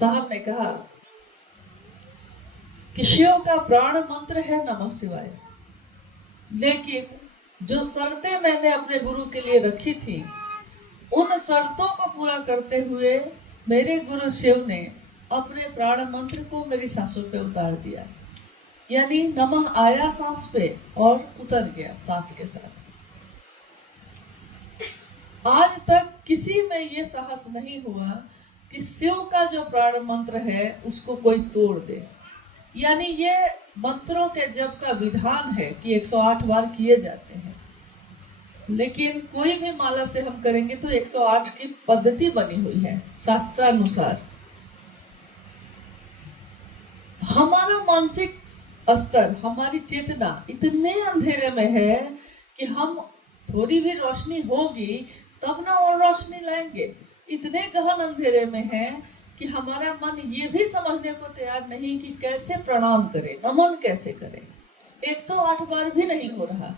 साहब ने कहा कि शिव का प्राण मंत्र है नमः शिवाय, लेकिन जो शर्तें मैंने अपने गुरु के लिए रखी थी उन शर्तों को पूरा करते हुए मेरे गुरु शिव ने अपने प्राण मंत्र को मेरी सांसों पे उतार दिया। यानी नमः आया सांस पे और उतर गया सांस के साथ। आज तक किसी में ये साहस नहीं हुआ कि शिव का जो प्राण मंत्र है उसको कोई तोड़ दे। यानी ये मंत्रों के जप का विधान है कि 108 बार किए जाते हैं, लेकिन कोई भी माला से हम करेंगे तो 108 की पद्धति बनी हुई है शास्त्रानुसार। हमारा मानसिक स्तर, हमारी चेतना इतने अंधेरे में है कि हम थोड़ी भी रोशनी होगी तब ना और रोशनी लाएंगे। इतने गहन अंधेरे में है कि हमारा मन ये भी समझने को तैयार नहीं कि कैसे प्रणाम करें, नमन कैसे करें। 108 बार भी नहीं हो रहा,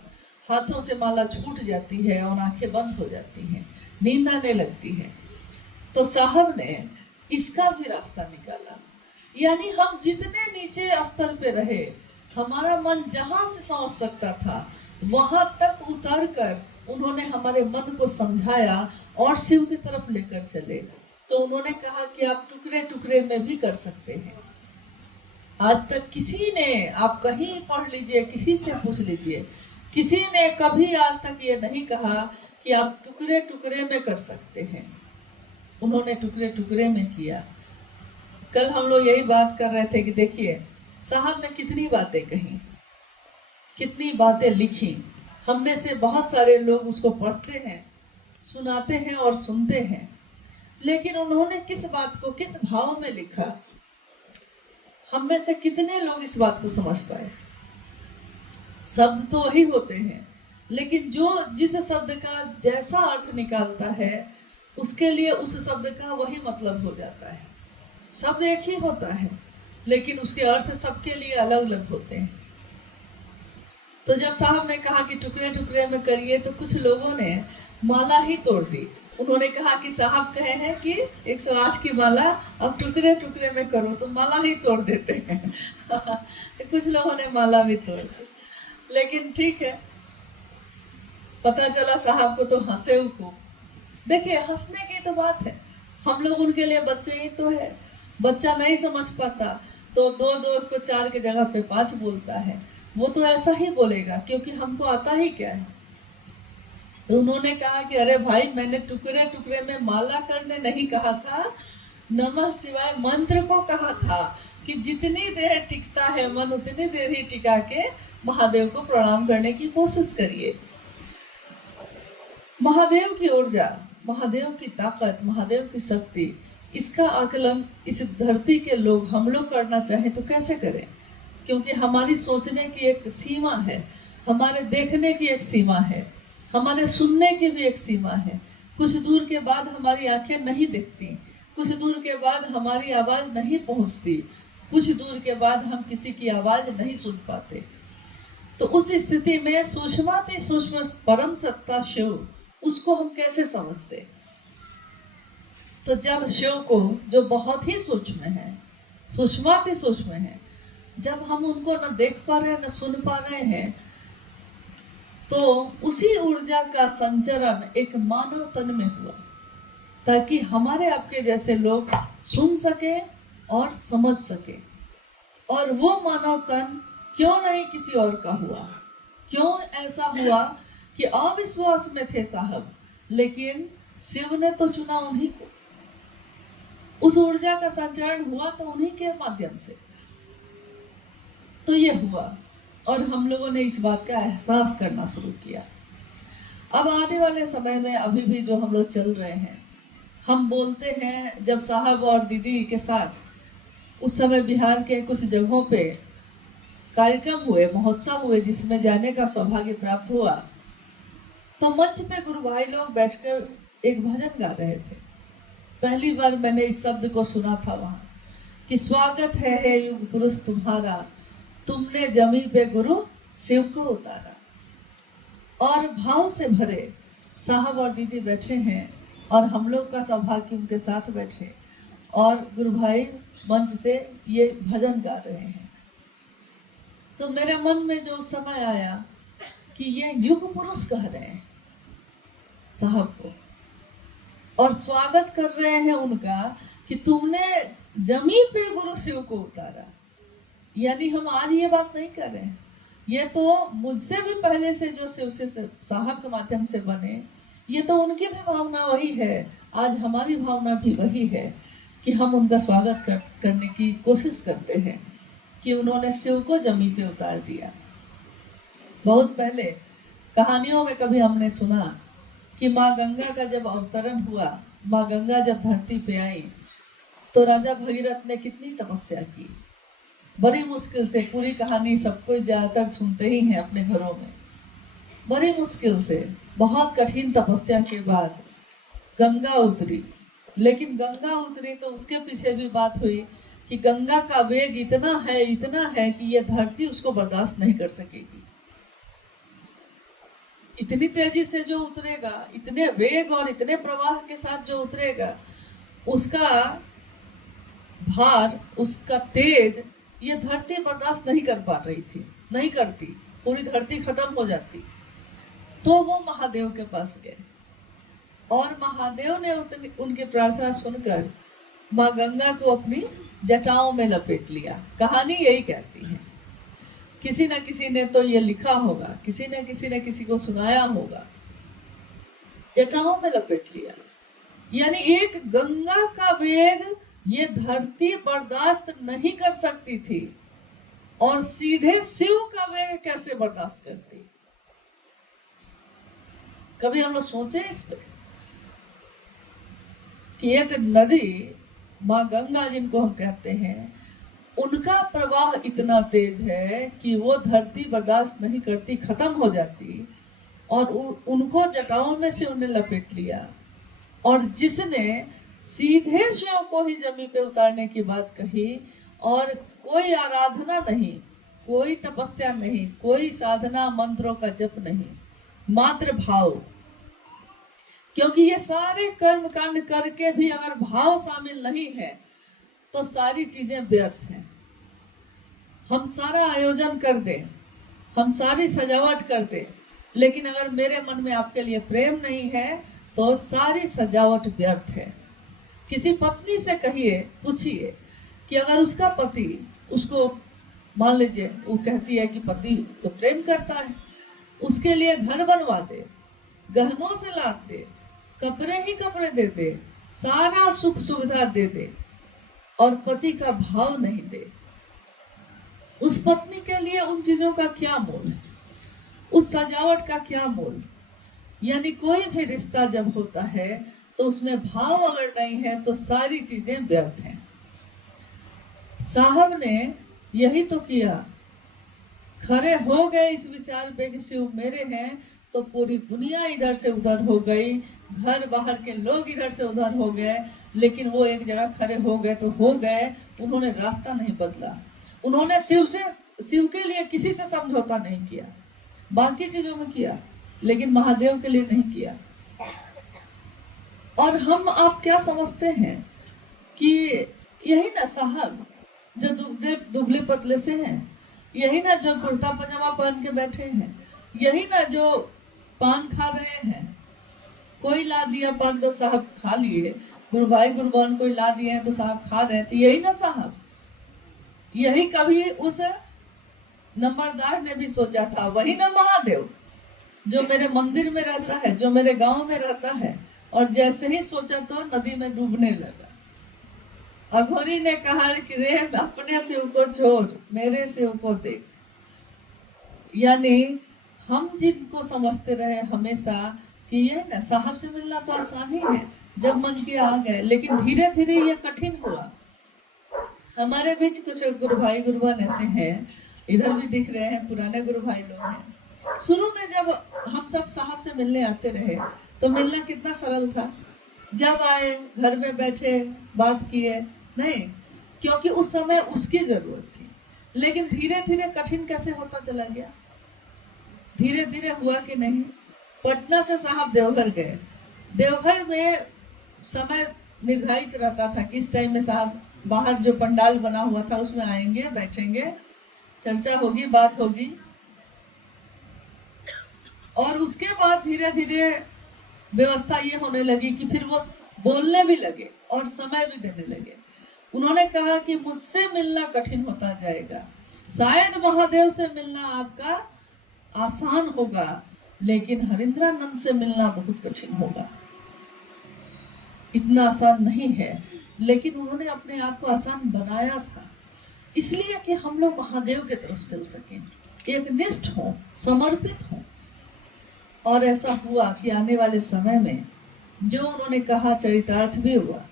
हाथों से माला छूट जाती है और आंखें बंद हो जाती हैं, नींद आने लगती है। तो साहब ने इसका भी रास्ता निकाला। यानी हम जितने नीचे स्तर पे रहे, हमारा मन जहां से समझ सकता था वहां तक उतर कर उन्होंने हमारे मन को समझाया और शिव की तरफ लेकर चले। तो उन्होंने कहा कि आप टुकड़े टुकड़े में भी कर सकते हैं। आज तक किसी ने, आप कहीं पढ़ लीजिए, किसी से पूछ लीजिए, किसी ने कभी आज तक ये नहीं कहा कि आप टुकड़े टुकड़े में कर सकते हैं। उन्होंने टुकड़े टुकड़े में किया। कल हम लोग यही बात कर रहे थे कि देखिए साहब ने कितनी बातें कही, कितनी बातें लिखी। हम में से बहुत सारे लोग उसको पढ़ते हैं, सुनाते हैं और सुनते हैं, लेकिन उन्होंने किस बात को किस भाव में लिखा, हम में से कितने लोग इस बात को समझ पाए। शब्द तो वही होते हैं, लेकिन जो जिस शब्द का जैसा अर्थ निकालता है उसके लिए उस शब्द का वही मतलब हो जाता है। शब्द एक ही होता है लेकिन उसके अर्थ सबके लिए अलग अलग होते हैं। तो जब साहब ने कहा कि टुकड़े टुकड़े में करिए तो कुछ लोगों ने माला ही तोड़ दी। उन्होंने कहा कि साहब कहे हैं कि 108 की माला अब टुकड़े टुकड़े में करो, तो माला ही तोड़ देते हैं। कुछ लोगों ने माला भी तोड़ दी, लेकिन ठीक है, पता चला साहब को तो हंसे उनको। देखिए हंसने की तो बात है, हम लोग उनके लिए बच्चे ही तो है। बच्चा नहीं समझ पाता तो 2 को 4 की जगह पे 5 बोलता है, वो तो ऐसा ही बोलेगा क्योंकि हमको आता ही क्या है। तो उन्होंने कहा कि अरे भाई, मैंने टुकड़े टुकड़े में माला करने नहीं कहा था, नमः शिवाय मंत्र को कहा था कि जितनी देर टिकता है मन उतनी देर ही टिका के महादेव को प्रणाम करने की कोशिश करिए। महादेव की ऊर्जा, महादेव की ताकत, महादेव की शक्ति, इसका आकलन इस धरती के लोग, हम लोग करना चाहें तो कैसे करें? क्योंकि हमारी सोचने की एक सीमा है, हमारे देखने की एक सीमा है, हमारे सुनने की भी एक सीमा है। कुछ दूर के बाद हमारी आंखें नहीं दिखती, कुछ दूर के बाद हमारी आवाज़ नहीं पहुंचती, कुछ दूर के बाद हम किसी की आवाज़ नहीं सुन पाते। तो उस स्थिति में सूक्ष्माति सूक्ष्म परम सत्ता शिव, उसको हम कैसे समझते? तो जब शिव को, जो बहुत ही सूक्ष्म है, सूक्ष्माति सूक्ष्म है, जब हम उनको न देख पा रहे हैं न सुन पा रहे हैं, तो उसी ऊर्जा का संचरण एक मानव तन में हुआ ताकि हमारे आपके जैसे लोग सुन सके और समझ सके। और वो मानव तन क्यों नहीं किसी और का हुआ? क्यों ऐसा हुआ कि अविश्वास में थे साहब, लेकिन शिव ने तो चुना उन्हीं को। उस ऊर्जा का संचरण हुआ तो उन्हीं के माध्यम से। तो ये हुआ और हम लोगों ने इस बात का एहसास करना शुरू किया। अब आने वाले समय में अभी भी जो हम लोग चल रहे हैं, हम बोलते हैं, जब साहब और दीदी के साथ उस समय बिहार के कुछ जगहों पे कार्यक्रम हुए, महोत्सव हुए, जिसमें जाने का सौभाग्य प्राप्त हुआ, तो मंच पे गुरु भाई लोग बैठकर एक भजन गा रहे थे। पहली बार मैंने इस शब्द को सुना था वहाँ कि स्वागत है युग पुरुष तुम्हारा, तुमने जमी पे गुरु शिव को उतारा। और भाव से भरे साहब और दीदी बैठे हैं और हम लोग का सौभाग्य उनके साथ बैठे, और गुरु भाई मंच से ये भजन गा रहे हैं। तो मेरे मन में जो समय आया कि ये युग पुरुष कह रहे हैं साहब को, और स्वागत कर रहे हैं उनका कि तुमने जमी पे गुरु शिव को उतारा। यानी हम आज ये बात नहीं कर रहे हैं, ये तो मुझसे भी पहले से जो शिव से साहब के माध्यम से बने, ये तो उनकी भी भावना वही है, आज हमारी भावना भी वही है कि हम उनका स्वागत करने की कोशिश करते हैं कि उन्होंने शिव को जमी पे उतार दिया। बहुत पहले कहानियों में कभी हमने सुना कि माँ गंगा का जब अवतरण हुआ, माँ गंगा जब धरती पे आई तो राजा भगीरथ ने कितनी तपस्या की, बड़ी मुश्किल से। पूरी कहानी सबको ज़्यादातर सुनते ही हैं अपने घरों में। बड़ी मुश्किल से, बहुत कठिन तपस्या के बाद गंगा उतरी। लेकिन गंगा उतरी तो उसके पीछे भी बात हुई कि गंगा का वेग इतना है कि ये धरती उसको बर्दाश्त नहीं कर सकेगी। इतनी तेजी से जो उतरेगा, इतने वेग और इतने प्रवाह के साथ जो उतरेगा, उसका भार, उसका तेज ये धरती बर्दाश्त नहीं कर पा रही थी, नहीं करती, पूरी धरती खत्म हो जाती। तो वो महादेव के पास गए और महादेव ने उनकी प्रार्थना सुनकर माँ गंगा को अपनी जटाओं में लपेट लिया। कहानी यही कहती है, किसी न किसी ने तो ये लिखा होगा, किसी ने किसी को सुनाया होगा। जटाओं में लपेट लिया, यानी एक गंगा का वेग ये धरती बर्दाश्त नहीं कर सकती थी, और सीधे शिव का वेग कैसे बर्दाश्त करती। कभी हम लोग सोचे इस पे कि एक नदी, माँ गंगा जिनको हम कहते हैं, उनका प्रवाह इतना तेज है कि वो धरती बर्दाश्त नहीं करती, खत्म हो जाती, और उनको जटाओं में से उन्हें लपेट लिया। और जिसने सीधे शिव को ही जमीन पे उतारने की बात कही, और कोई आराधना नहीं, कोई तपस्या नहीं, कोई साधना मंत्रों का जप नहीं, मात्र भाव। क्योंकि ये सारे कर्म कांड करके भी अगर भाव शामिल नहीं है तो सारी चीजें व्यर्थ हैं। हम सारा आयोजन कर दें, हम सारी सजावट कर दें, लेकिन अगर मेरे मन में आपके लिए प्रेम नहीं है तो सारी सजावट व्यर्थ है। किसी पत्नी से कहिए, पूछिए कि अगर उसका पति उसको, मान लीजिए वो कहती है कि पति तो प्रेम करता है, उसके लिए घर बनवा दे, गहनों से लाद दे, कपड़े ही कपड़े दे दे, सारा सुख सुविधा दे दे, और पति का भाव नहीं दे, उस पत्नी के लिए उन चीजों का क्या मोल है, उस सजावट का क्या मोल। यानी कोई भी रिश्ता जब होता है तो उसमें भाव अगर नहीं है तो सारी चीजें व्यर्थ हैं। साहब ने यही तो किया, खड़े हो गए इस विचार पे कि शिव मेरे हैं, तो पूरी दुनिया इधर से उधर हो गई, घर बाहर के लोग इधर से उधर हो गए, लेकिन वो एक जगह खड़े हो गए तो हो गए। उन्होंने रास्ता नहीं बदला, उन्होंने शिव के लिए किसी से समझौता नहीं किया, बाकी चीजों में किया, लेकिन महादेव के लिए नहीं किया। और हम आप क्या समझते हैं कि यही ना साहब जो दुबले पतले से हैं, यही ना जो कुर्ता पजामा पहन के बैठे हैं, यही ना जो पान खा रहे हैं। कोई ला दिया पान तो साहब खा लिए, गुरु भाई गुरु बहन कोई ला दिए हैं तो साहब खा रहे थे, यही ना साहब। यही कभी उस नंबरदार ने भी सोचा था, वही ना महादेव जो मेरे मंदिर में रहता है, जो मेरे गांव में रहता है, और जैसे ही सोचा तो नदी में डूबने लगा। अघोरी ने कहा कि रे अपने शिव को छोड़, मेरे शिव को देख। यानी हम जिनको समझते रहे हमेशा कि ये ना साहब से मिलना तो आसान ही है, जब मन के आ गए, लेकिन धीरे धीरे ये कठिन हुआ। हमारे बीच कुछ गुरु भाई गुरु बहन ऐसे हैं, इधर भी दिख रहे हैं, पुराने गुरु भाई लोग हैं। शुरू में जब हम सब साहब से मिलने आते रहे तो मिलना कितना सरल था, जब आए घर में बैठे बात किए, नहीं, क्योंकि उस समय उसकी जरूरत थी। लेकिन धीरे धीरे कठिन कैसे होता चला गया, धीरे धीरे हुआ कि नहीं। पटना से साहब देवघर गए, देवघर में समय निर्धारित रहता था कि इस टाइम में साहब बाहर जो पंडाल बना हुआ था उसमें आएंगे, बैठेंगे, चर्चा होगी, बात होगी। और उसके बाद धीरे धीरे व्यवस्था ये होने लगी कि फिर वो बोलने भी लगे और समय भी देने लगे। उन्होंने कहा कि मुझसे मिलना कठिन होता जाएगा, शायद महादेव से मिलना आपका आसान होगा, लेकिन हरिंद्रानंद से मिलना बहुत कठिन होगा, इतना आसान नहीं है। लेकिन उन्होंने अपने आप को आसान बनाया था, इसलिए कि हम लोग महादेव की तरफ चल सकें, एक निष्ठ हो, समर्पित हो। और ऐसा हुआ कि आने वाले समय में जो उन्होंने कहा चरितार्थ भी हुआ।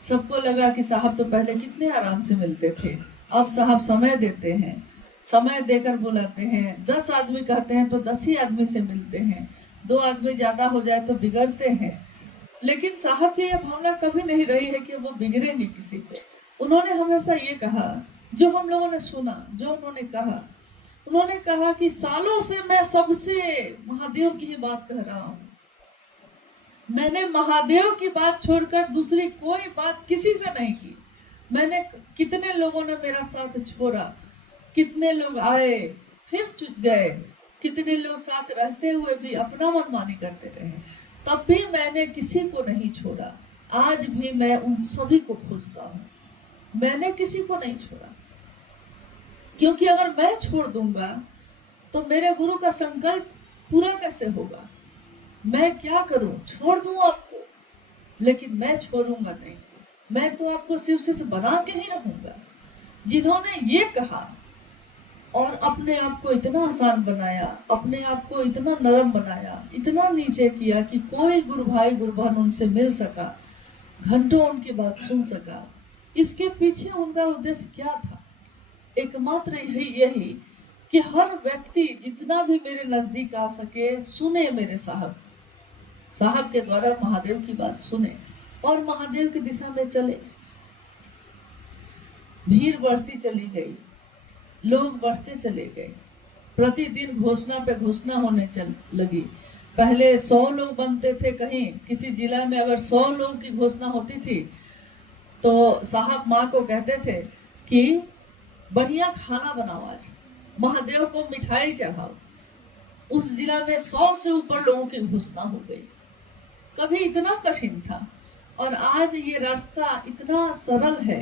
सबको लगा कि साहब तो पहले कितने आराम से मिलते थे, अब साहब समय देते हैं, समय देकर बुलाते हैं। 10 आदमी कहते हैं तो 10 ही आदमी से मिलते हैं, 2 आदमी ज्यादा हो जाए तो बिगड़ते हैं। लेकिन साहब की यह भावना कभी नहीं रही है कि वो बिगड़ेंगे किसी पे। उन्होंने हमेशा ये कहा, जो हम लोगों ने सुना, जो उन्होंने कहा कि सालों से मैं सबसे महादेव की ही बात कह रहा हूँ, मैंने महादेव की बात छोड़कर दूसरी कोई बात किसी से नहीं की। मैंने कितने लोगों ने मेरा साथ छोड़ा, कितने लोग आए फिर चुप गए, कितने लोग साथ रहते हुए भी अपना मनमानी करते रहे, तब भी मैंने किसी को नहीं छोड़ा। आज भी मैं उन सभी को खोजता हूँ, मैंने किसी को नहीं छोड़ा। क्योंकि अगर मैं छोड़ दूंगा तो मेरे गुरु का संकल्प पूरा कैसे होगा। मैं क्या करूं, छोड़ दूं आपको, लेकिन मैं छोड़ूंगा नहीं। मैं तो आपको शिव से बना के ही रहूंगा। जिन्होंने ये कहा और अपने आप को इतना आसान बनाया, अपने आप को इतना नरम बनाया, इतना नीचे किया कि कोई गुरु भाई गुरु बहन उनसे मिल सका, घंटों उनकी बात सुन सका, इसके पीछे उनका उद्देश्य क्या था? एकमात्र यही कि हर व्यक्ति जितना भी मेरे नजदीक आ सके सुने, मेरे साहब के द्वारा महादेव की बात सुने और महादेव की दिशा में चले। भीड़ बढ़ती चली गई, लोग बढ़ते चले गए, प्रतिदिन घोषणा पे घोषणा होने लगी। पहले 100 लोग बनते थे, कहीं किसी जिला में अगर 100 लोग की घोषणा होती थी तो साहब माँ को कहते थे कि बढ़िया खाना बनाओ, आज महादेव को मिठाई चढ़ाओ। उस जिला में 100 से ऊपर लोगों की घोषणा हो गई। कभी इतना कठिन था और आज ये रास्ता इतना सरल है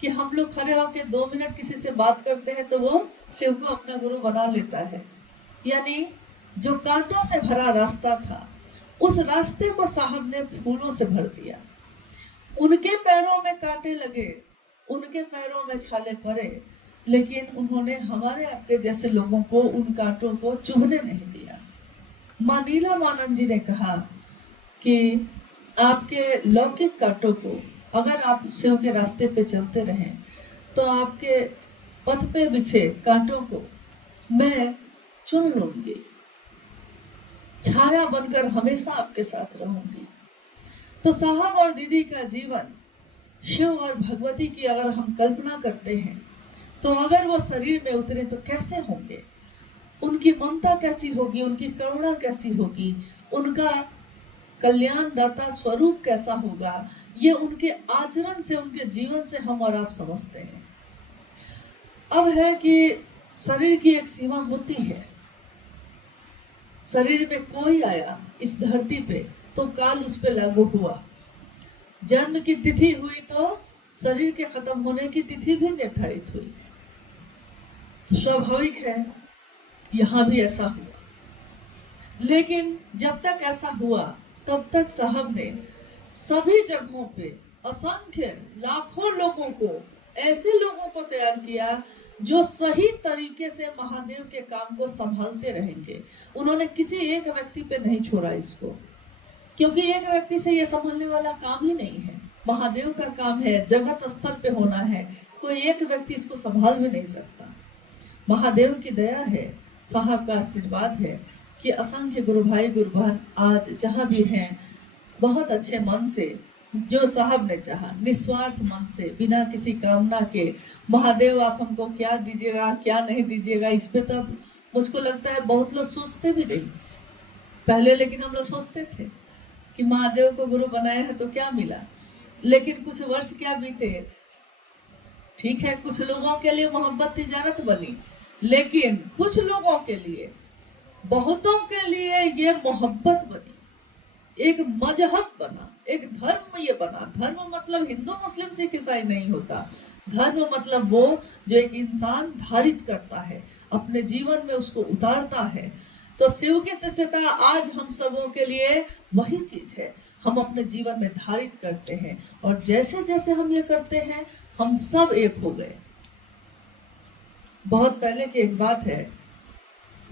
कि हम लोग खड़े होकर 2 मिनट किसी से बात करते हैं तो वो शिव को अपना गुरु बना लेता है। यानी जो कांटों से भरा रास्ता था, उस रास्ते को साहब ने फूलों से भर दिया। उनके पैरों में कांटे लगे, उनके पैरों में छाले पड़े, लेकिन उन्होंने हमारे आपके जैसे लोगों को उन कांटों को चुभने नहीं दिया। मां नीलामानंद जी ने कहा कि आपके लौकिक कांटों को अगर आप शिव के रास्ते पे चलते रहें तो आपके पथ पे बिछे कांटों को मैं चुन लूंगी, छाया बनकर हमेशा आपके साथ रहूंगी। तो साहब और दीदी का जीवन शिव और भगवती की अगर हम कल्पना करते हैं तो अगर वो शरीर में उतरे तो कैसे होंगे, उनकी ममता कैसी होगी, उनकी करुणा कैसी होगी, उनका कल्याणदाता स्वरूप कैसा होगा, ये उनके आचरण से, उनके जीवन से हम और आप समझते हैं। अब है कि शरीर की एक सीमा होती है। शरीर में कोई आया इस धरती पे तो काल उस पे लागू हुआ। जन्म की तिथि हुई तो शरीर के खत्म होने की तिथि भी निर्धारित हुई। तो स्वाभाविक है यहाँ भी ऐसा हुआ। लेकिन जब तक ऐसा हुआ तब तक साहब ने सभी जगहों पे असंख्य लाखों लोगों को, ऐसे लोगों को तैयार किया जो सही तरीके से महादेव के काम को संभालते रहेंगे। उन्होंने किसी एक व्यक्ति पे नहीं छोड़ा इसको, क्योंकि एक व्यक्ति से ये संभालने वाला काम ही नहीं है। महादेव का काम है, जगत स्तर पे होना है, कोई एक व्यक्ति इसको संभाल भी नहीं सकता। महादेव की दया है, साहब का आशीर्वाद है कि असंख्य गुरु भाई गुरु बहन आज जहाँ भी हैं बहुत अच्छे मन से, जो साहब ने चाहा, निस्वार्थ मन से, बिना किसी कामना के, महादेव आप हमको क्या दीजिएगा क्या नहीं दीजिएगा, इस पे तो मुझको लगता है बहुत लोग सोचते भी नहीं पहले। लेकिन हम लोग सोचते थे कि महादेव को गुरु बनाया है तो क्या मिला, लेकिन कुछ वर्ष क्या बीते, ठीक है कुछ लोगों के लिए मोहब्बत तिजारत बनी, लेकिन कुछ लोगों के लिए, बहुतों के लिए ये मोहब्बत बनी, एक मजहब बना, एक धर्म ये बना। धर्म मतलब हिंदू मुस्लिम सिख ईसाई नहीं होता। धर्म मतलब वो जो एक इंसान धारित करता है, अपने जीवन में उसको उतारता है। तो शिव की सत्यता आज हम सबों के लिए वही चीज है, हम अपने जीवन में धारित करते हैं, और जैसे जैसे हम ये करते हैं हम सब एक हो गए। बहुत पहले की एक बात है,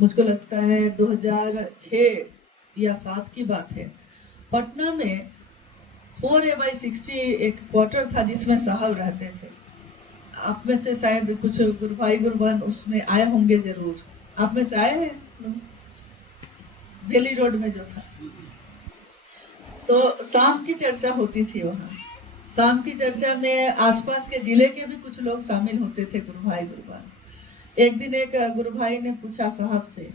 मुझको लगता है 2006 या 7 की बात है। पटना में 4A/60 एक क्वार्टर था जिसमें साहब रहते थे। आप में से शायद कुछ गुरु भाई गुरु बहन उसमें आए होंगे जरूर। आप में से आए हैं? दिल्ली रोड में जो था, तो शाम की चर्चा होती थी वहाँ। शाम की चर्चा में आसपास के जिले के भी कुछ लोग शामिल होते थे, गुरु भाई गुरु बहन। एक दिन एक गुरु भाई ने पूछा साहब से,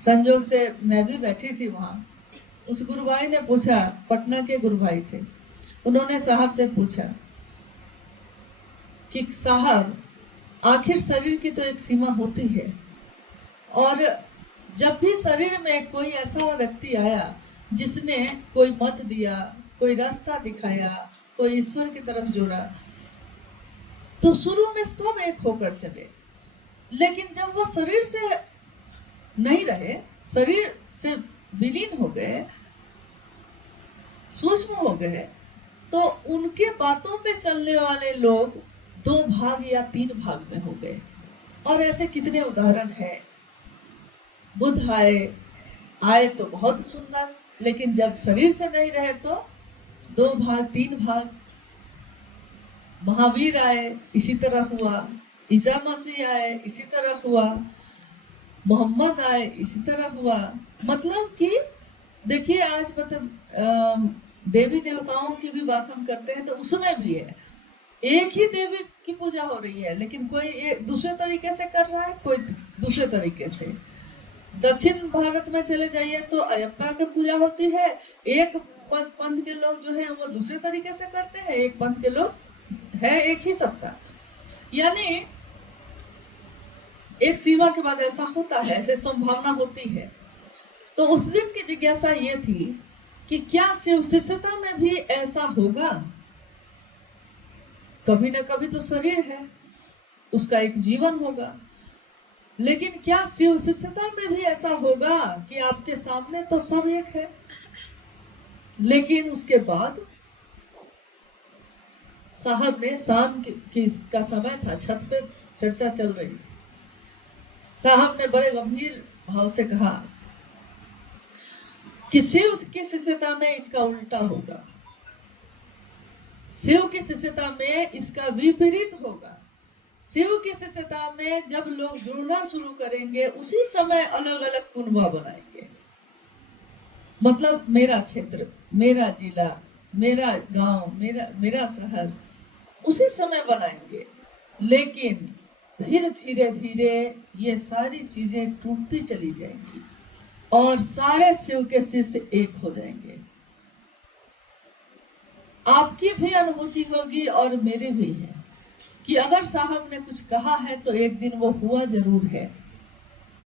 संजोग से मैं भी बैठी थी वहां। उस गुरु भाई ने पूछा, पटना के गुरु भाई थे, उन्होंने साहब से पूछा कि साहब आखिर शरीर की तो एक सीमा होती है, और जब भी शरीर में कोई ऐसा व्यक्ति आया जिसने कोई मत दिया, कोई रास्ता दिखाया, कोई ईश्वर की तरफ जोड़ा, तो शुरू में सब एक होकर चले, लेकिन जब वो शरीर से नहीं रहे, शरीर से विलीन हो गए, सूक्ष्म हो गए, तो उनके बातों पे चलने वाले लोग 2 भाग या 3 भाग में हो गए। और ऐसे कितने उदाहरण हैं। बुद्ध आए तो बहुत सुंदर, लेकिन जब शरीर से नहीं रहे तो 2 भाग 3 भाग। महावीर आए इसी तरह हुआ, ईसा मसीह आए इसी तरह हुआ, मोहम्मद आए इसी तरह हुआ। मतलब कि देखिए आज मतलब देवी देवताओं की भी बात हम करते हैं तो उसमें भी है, एक ही देवी की पूजा हो रही है, लेकिन कोई दूसरे तरीके से कर रहा है, कोई दूसरे तरीके से। दक्षिण भारत में चले जाइए तो अयप्पा की पूजा होती है, एक पंथ के लोग जो है वो दूसरे तरीके से करते हैं, एक पंथ के लोग है एक ही सत्ता। यानी एक सीमा के बाद ऐसा होता है, ऐसे संभावना होती है। तो उस दिन की जिज्ञासा ये थी कि क्या शिव शिष्यता में भी ऐसा होगा? कभी ना कभी तो शरीर है, उसका एक जीवन होगा, लेकिन क्या शिव शिष्यता में भी ऐसा होगा कि आपके सामने तो सब एक है, लेकिन उसके बाद साहब ने शाम का समय था, छत पे चर्चा चल रही थी। साहब ने बड़े गंभीर भाव से कहा कि शिव की शिष्यता में इसका उल्टा होगा, शिव की शिष्यता में इसका विपरीत होगा। शिव की शिष्यता में जब लोग जुड़ना शुरू करेंगे उसी समय अलग अलग कुनबा बनाएंगे। मतलब मेरा क्षेत्र, मेरा जिला, मेरा गांव, मेरा शहर उसी समय बनाएंगे, लेकिन धीरे धीरे धीरे ये सारी चीजें टूटती चली जाएंगी और सारे शिव के शिष्य एक हो जाएंगे। आपकी भी अनुभूति होगी और मेरी भी है कि अगर साहब ने कुछ कहा है तो एक दिन वो हुआ जरूर है।